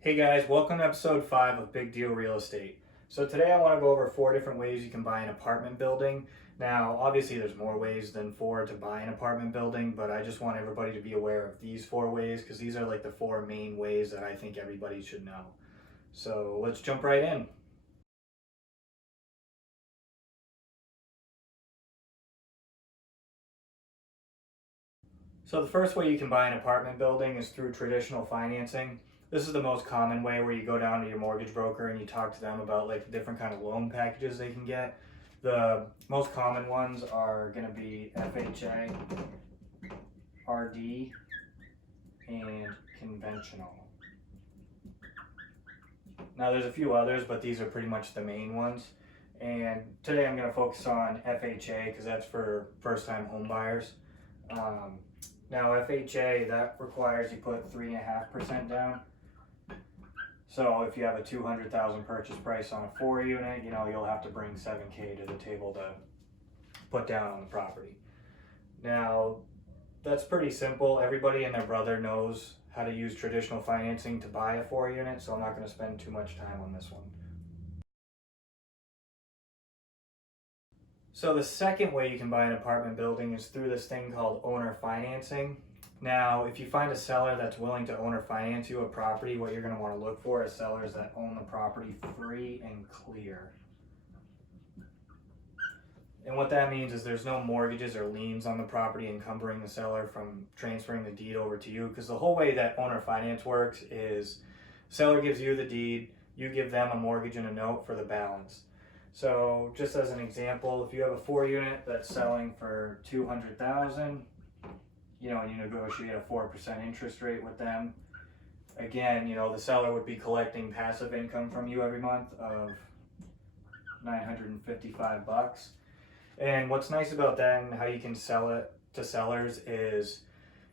Hey guys, welcome to episode 5 of Big Deal Real Estate. So today I want to go over 4 different ways you can buy an apartment building. Now, obviously there's more ways than 4 to buy an apartment building, but I just want everybody to be aware of these 4 ways because these are like the 4 main ways that I think everybody should know. So let's jump right in. So the first way you can buy an apartment building is through traditional financing. This is the most common way, where you go down to your mortgage broker and you talk to them about like the different kind of loan packages they can get. The most common ones are going to be FHA, RD, and conventional. Now there's a few others, but these are pretty much the main ones. And today I'm going to focus on FHA because that's for first-time home buyers. Now FHA, that requires you put 3.5% down. So if you have a $200,000 purchase price on a 4 unit, you'll have to bring $7K to the table to put down on the property. Now that's pretty simple. Everybody and their brother knows how to use traditional financing to buy a 4 unit, so I'm not going to spend too much time on this one. So the second way you can buy an apartment building is through this thing called owner financing. Now, if you find a seller that's willing to owner finance you a property, what you're going to want to look for is sellers that own the property free and clear. And what that means is there's no mortgages or liens on the property encumbering the seller from transferring the deed over to you. Because the whole way that owner finance works is seller gives you the deed, you give them a mortgage and a note for the balance. So just as an example, if you have a 4 unit that's selling for $200,000, you negotiate a 4% interest rate with them. Again, the seller would be collecting passive income from you every month of $955. And what's nice about that and how you can sell it to sellers is,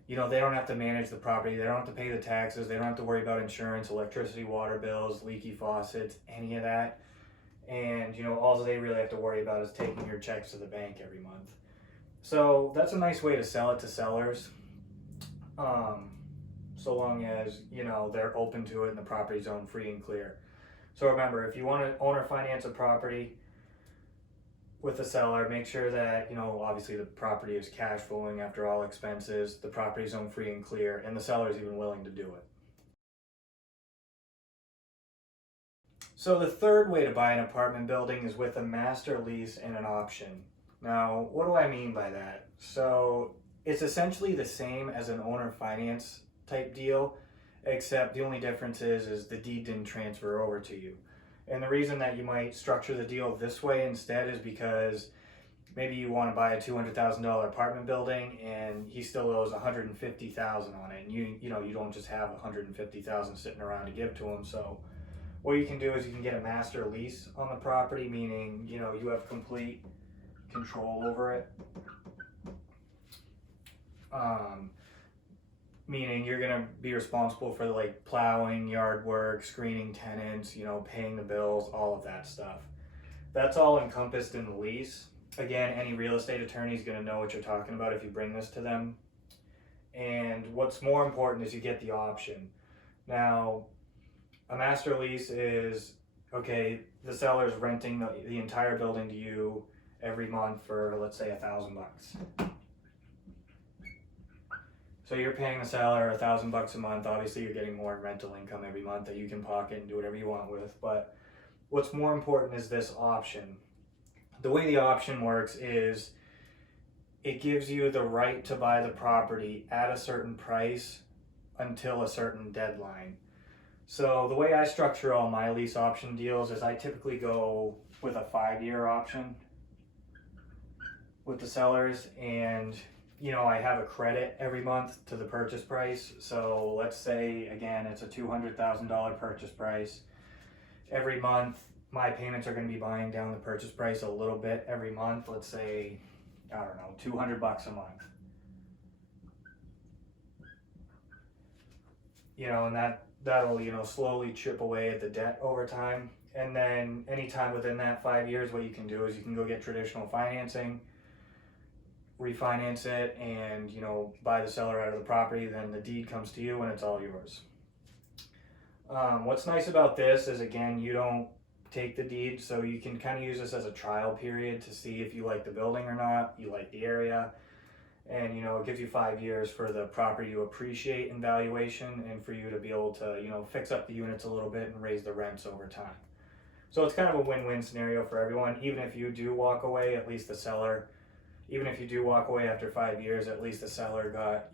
they don't have to manage the property, they don't have to pay the taxes, they don't have to worry about insurance, electricity, water bills, leaky faucets, any of that. And all they really have to worry about is taking your checks to the bank every month. So that's a nice way to sell it to sellers, so long as they're open to it and the property's owned free and clear. So remember, if you want to owner finance a property with the seller, make sure that obviously the property is cash flowing after all expenses, the property's owned free and clear, and the seller is even willing to do it. So the third way to buy an apartment building is with a master lease and an option. Now, what do I mean by that? So it's essentially the same as an owner finance type deal, except the only difference is the deed didn't transfer over to you. And the reason that you might structure the deal this way instead is because maybe you want to buy a $200,000 apartment building and he still owes $150,000 on it, and you don't just have $150,000 sitting around to give to him. So what you can do is you can get a master lease on the property, meaning you have complete control over it. Meaning you're gonna be responsible for like plowing, yard work, screening tenants, paying the bills, all of that stuff. That's all encompassed in the lease. Again, any real estate attorney is gonna know what you're talking about if you bring this to them. And what's more important is you get the option. Now, a master lease is, okay, the seller's renting the entire building to you every month for, let's say, $1,000. So you're paying the seller $1,000 a month. Obviously, you're getting more rental income every month that you can pocket and do whatever you want with. But what's more important is this option. The way the option works is it gives you the right to buy the property at a certain price until a certain deadline. So the way I structure all my lease option deals is I typically go with a 5-year option with the sellers, and I have a credit every month to the purchase price. So let's say, again, it's a $200,000 purchase price. Every month, my payments are going to be buying down the purchase price a little bit every month. Let's say, I don't know, $200 a month. And that'll, slowly chip away at the debt over time. And then anytime within that 5 years, what you can do is you can go get traditional financing, refinance it, and buy the seller out of the property. Then the deed comes to you and it's all yours. What's nice about this is, again, you don't take the deed, so you can kind of use this as a trial period to see if you like the building or not, you like the area, and it gives you 5 years for the property to appreciate in valuation and for you to be able to fix up the units a little bit and raise the rents over time. So it's kind of a win-win scenario for everyone. Even if you do walk away, at least the seller, even if you do walk away after 5 years, at least the seller got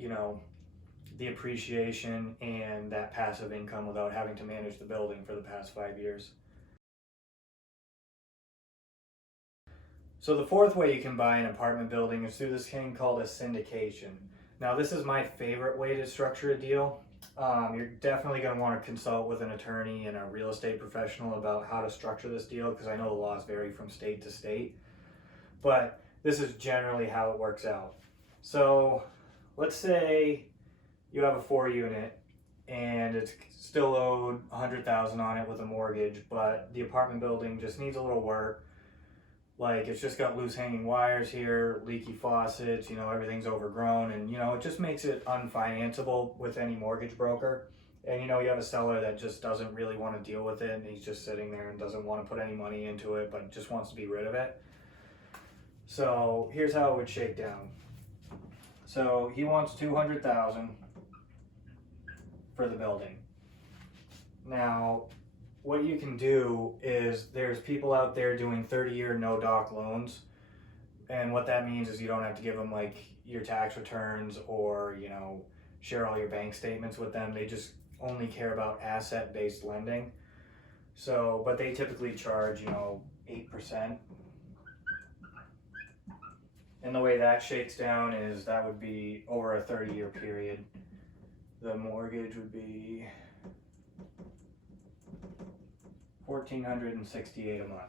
the appreciation and that passive income without having to manage the building for the past 5 years. So the fourth way you can buy an apartment building is through this thing called a syndication. Now this is my favorite way to structure a deal. You're definitely going to want to consult with an attorney and a real estate professional about how to structure this deal, because I know the laws vary from state to state. But this is generally how it works out. So let's say you have a 4-unit and it's still owed $100,000 on it with a mortgage, but the apartment building just needs a little work. Like, it's just got loose hanging wires here, leaky faucets, everything's overgrown, and it just makes it unfinanceable with any mortgage broker. And you have a seller that just doesn't really want to deal with it, and he's just sitting there and doesn't want to put any money into it, but just wants to be rid of it. So here's how it would shake down. So he wants $200,000 for the building. Now, what you can do is, there's people out there doing 30-year no-doc loans, and what that means is you don't have to give them like your tax returns or share all your bank statements with them. They just only care about asset-based lending. So, but they typically charge 8%. And the way that shakes down is that would be over a 30-year period. The mortgage would be $1,468 a month.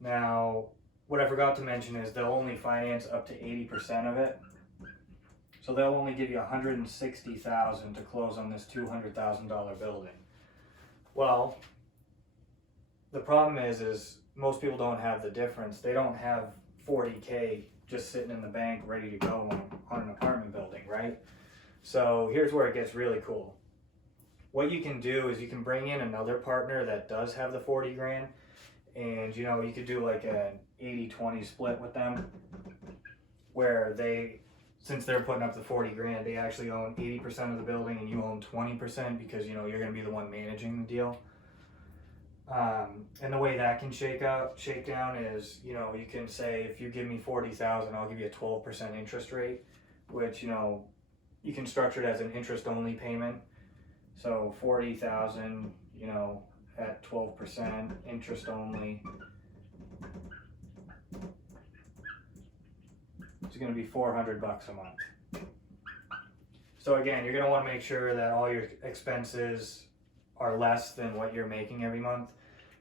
Now, what I forgot to mention is they'll only finance up to 80% of it. So they'll only give you $160,000 to close on this $200,000 building. Well, the problem is most people don't have the difference. They don't have $40K just sitting in the bank ready to go on an apartment building, right? So here's where it gets really cool. What you can do is you can bring in another partner that does have the 40 grand, and you could do like an 80-20 split with them, where since they're putting up the 40 grand, they actually own 80% of the building and you own 20%, because you're going to be the one managing the deal. And the way that can shake down is, you can say, if you give me $40,000, I'll give you a 12% interest rate, which you can structure it as an interest only payment. So $40,000, at 12% interest only, it's going to be $400 a month. So again, you're going to want to make sure that all your expenses are less than what you're making every month.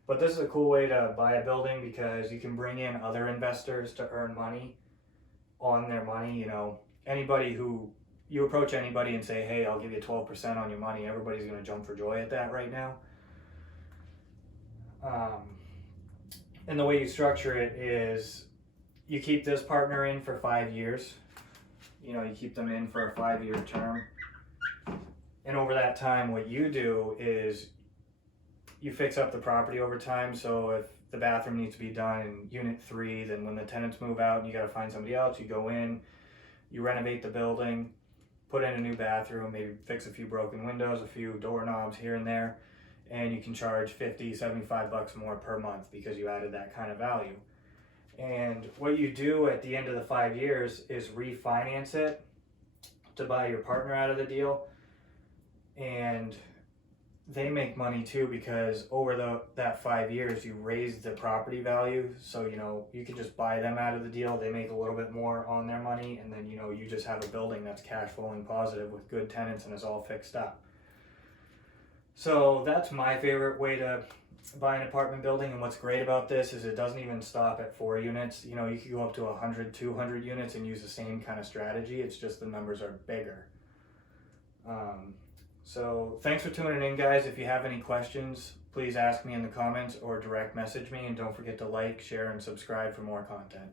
But this is a cool way to buy a building, because you can bring in other investors to earn money on their money. You approach anybody and say, hey, I'll give you 12% on your money, everybody's going to jump for joy at that right now. And the way you structure it is, you keep this partner in for 5 years. You keep them in for a 5-year term. And over that time, what you do is you fix up the property over time. So if the bathroom needs to be done in unit 3, then when the tenants move out and you got to find somebody else, you go in, you renovate the building, put in a new bathroom, maybe fix a few broken windows, a few doorknobs here and there, and you can charge $50, $75 more per month because you added that kind of value. And what you do at the end of the 5 years is refinance it to buy your partner out of the deal. And they make money too, because over that 5 years you raise the property value. So you can just buy them out of the deal, they make a little bit more on their money, and then you just have a building that's cash flowing positive with good tenants and is all fixed up. So that's my favorite way to buy an apartment building. And what's great about this is it doesn't even stop at 4 units. You could go up to 100, 200 units and use the same kind of strategy. It's just the numbers are bigger. So thanks for tuning in, guys. If you have any questions, please ask me in the comments or direct message me, and don't forget to like, share, and subscribe for more content.